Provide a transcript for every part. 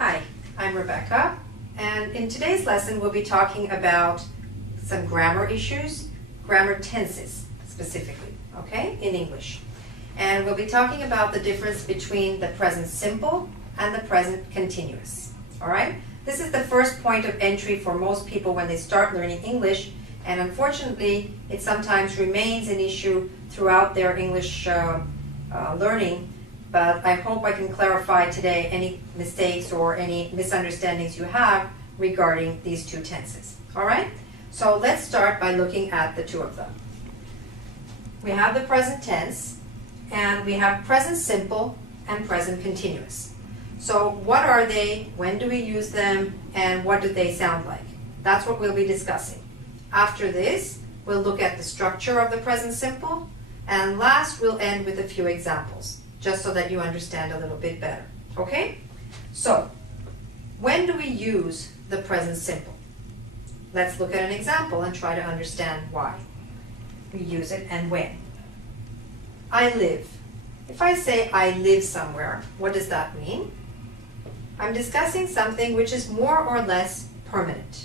Hi, I'm Rebecca, and in today's lesson we'll be talking about some grammar issues, grammar tenses specifically, okay, in English. And we'll be talking about the difference between the present simple and the present continuous, all right? This is the first point of entry for most people when they start learning English, and unfortunately it sometimes remains an issue throughout their English learning. But I hope I can clarify today any mistakes or any misunderstandings you have regarding these two tenses. All right? So let's start by looking at the two of them. We have the present tense, and we have present simple and present continuous. So what are they, when do we use them, and what do they sound like? That's what we'll be discussing. After this, we'll look at the structure of the present simple, and last we'll end with a few examples, just so that you understand a little bit better, okay? So, when do we use the present simple? Let's look at an example and try to understand why we use it and when. I live. If I say I live somewhere, what does that mean? I'm discussing something which is more or less permanent.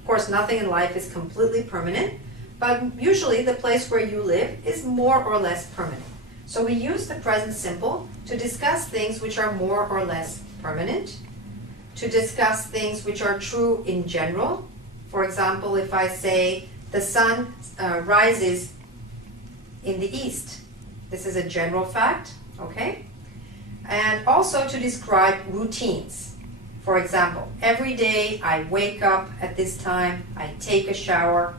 Of course, nothing in life is completely permanent, but usually the place where you live is more or less permanent. So we use the present simple to discuss things which are more or less permanent, to discuss things which are true in general. For example, if I say the sun rises in the east, this is a general fact, okay? And also to describe routines. For example, every day I wake up at this time, I take a shower.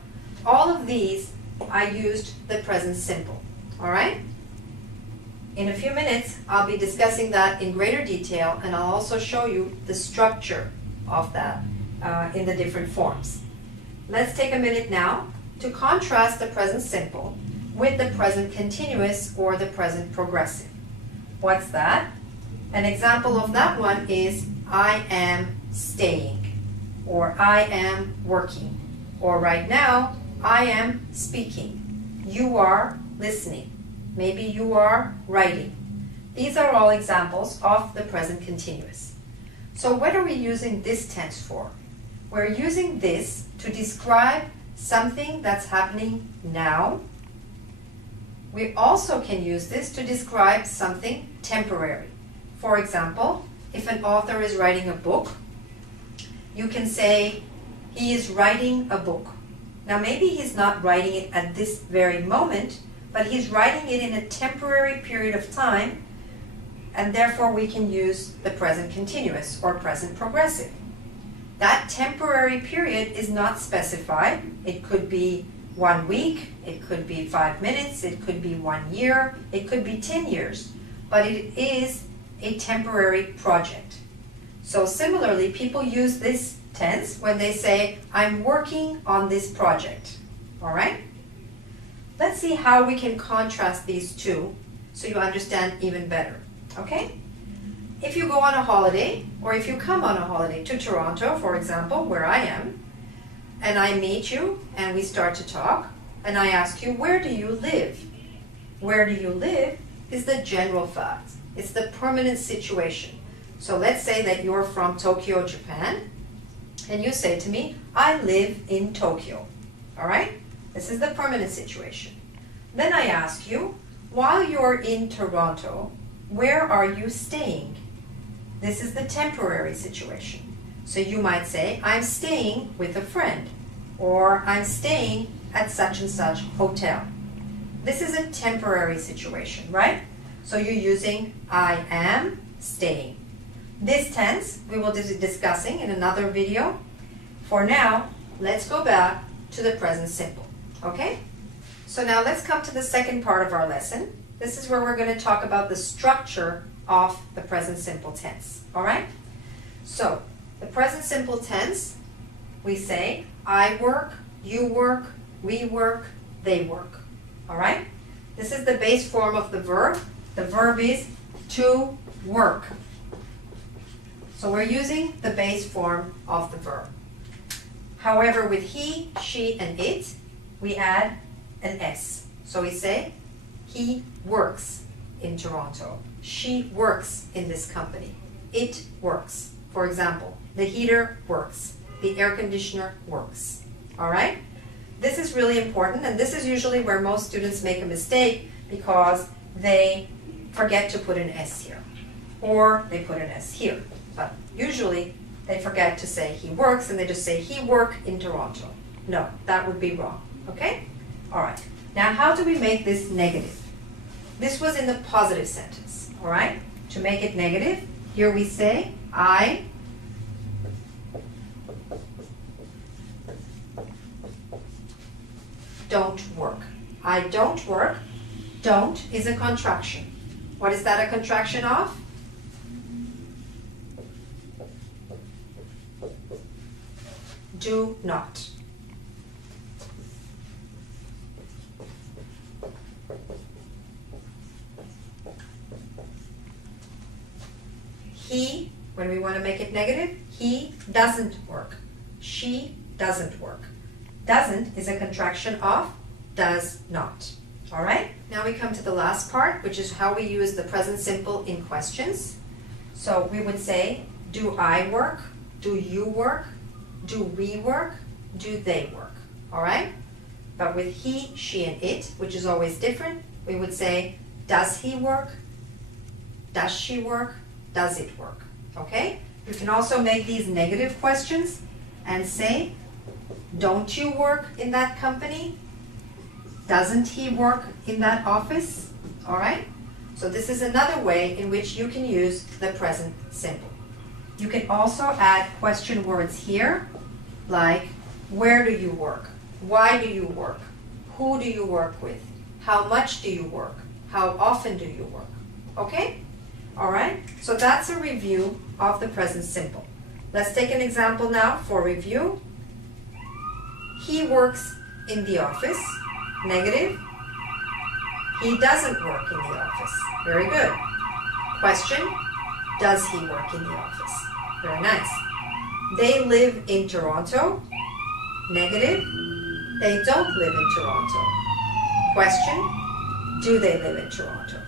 All of these I used the present simple, all right? In a few minutes, I'll be discussing that in greater detail, and I'll also show you the structure of that in the different forms. Let's take a minute now to contrast the present simple with the present continuous or the present progressive. What's that? An example of that one is I am staying, or I am working, or right now, I am speaking. You are listening. Maybe you are writing. These are all examples of the present continuous. So what are we using this tense for? We're using this to describe something that's happening now. We also can use this to describe something temporary. For example, if an author is writing a book, you can say, he is writing a book. Now maybe he's not writing it at this very moment, but he's writing it in a temporary period of time, and therefore we can use the present continuous or present progressive. That temporary period is not specified. It could be 1 week, it could be 5 minutes, it could be 1 year, it could be 10 years, but it is a temporary project. So similarly, people use this tense when they say, I'm working on this project, all right? Let's see how we can contrast these two so you understand even better, okay? If you go on a holiday, or if you come on a holiday to Toronto, for example, where I am, and I meet you and we start to talk, and I ask you, where do you live? Where do you live is the general fact. It's the permanent situation. So let's say that you're from Tokyo, Japan, and you say to me, I live in Tokyo, all right? This is the permanent situation. Then I ask you, while you're in Toronto, where are you staying? This is the temporary situation. So you might say, I'm staying with a friend, or I'm staying at such and such hotel. This is a temporary situation, right? So you're using I am staying. This tense we will be discussing in another video. For now, let's go back to the present simple. Okay? So now let's come to the second part of our lesson. This is where we're going to talk about the structure of the present simple tense. All right? So, the present simple tense, we say, I work, you work, we work, they work. All right? This is the base form of the verb. The verb is to work. So we're using the base form of the verb. However, with he, she, and it, we add an S. So we say, he works in Toronto. She works in this company. It works. For example, the heater works, the air conditioner works. All right? This is really important, and this is usually where most students make a mistake because they forget to put an S here, or they put an S here. But usually they forget to say he works and they just say he work in Toronto. No, that would be wrong. Okay? All right. Now, how do we make this negative? This was in the positive sentence. All right? To make it negative, here we say I don't work. I don't work. Don't is a contraction. What is that a contraction of? Do not. He, when we want to make it negative, he doesn't work. She doesn't work. Doesn't is a contraction of does not. All right? Now we come to the last part, which is how we use the present simple in questions. So we would say, do I work? Do you work? Do we work? Do they work? All right? But with he, she, and it, which is always different, we would say, does he work? Does she work? Does it work? Okay? You can also make these negative questions and say, don't you work in that company? Doesn't he work in that office? All right? So this is another way in which you can use the present simple. You can also add question words here, like where do you work? Why do you work? Who do you work with? How much do you work? How often do you work? Okay? All right? So that's a review of the present simple. Let's take an example now for review. He works in the office. Negative. He doesn't work in the office. Very good. Question. Does he work in the office? Very nice. They live in Toronto. Negative. They don't live in Toronto. Question. Do they live in Toronto?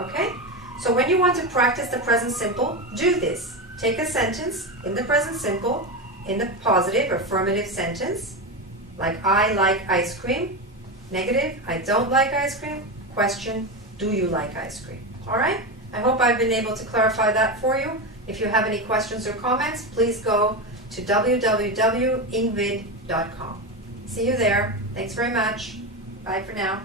Okay? So when you want to practice the present simple, do this. Take a sentence in the present simple, in the positive or affirmative sentence, like I like ice cream. Negative, I don't like ice cream. Question, do you like ice cream? All right? I hope I've been able to clarify that for you. If you have any questions or comments, please go to www.ingvid.com. See you there. Thanks very much. Bye for now.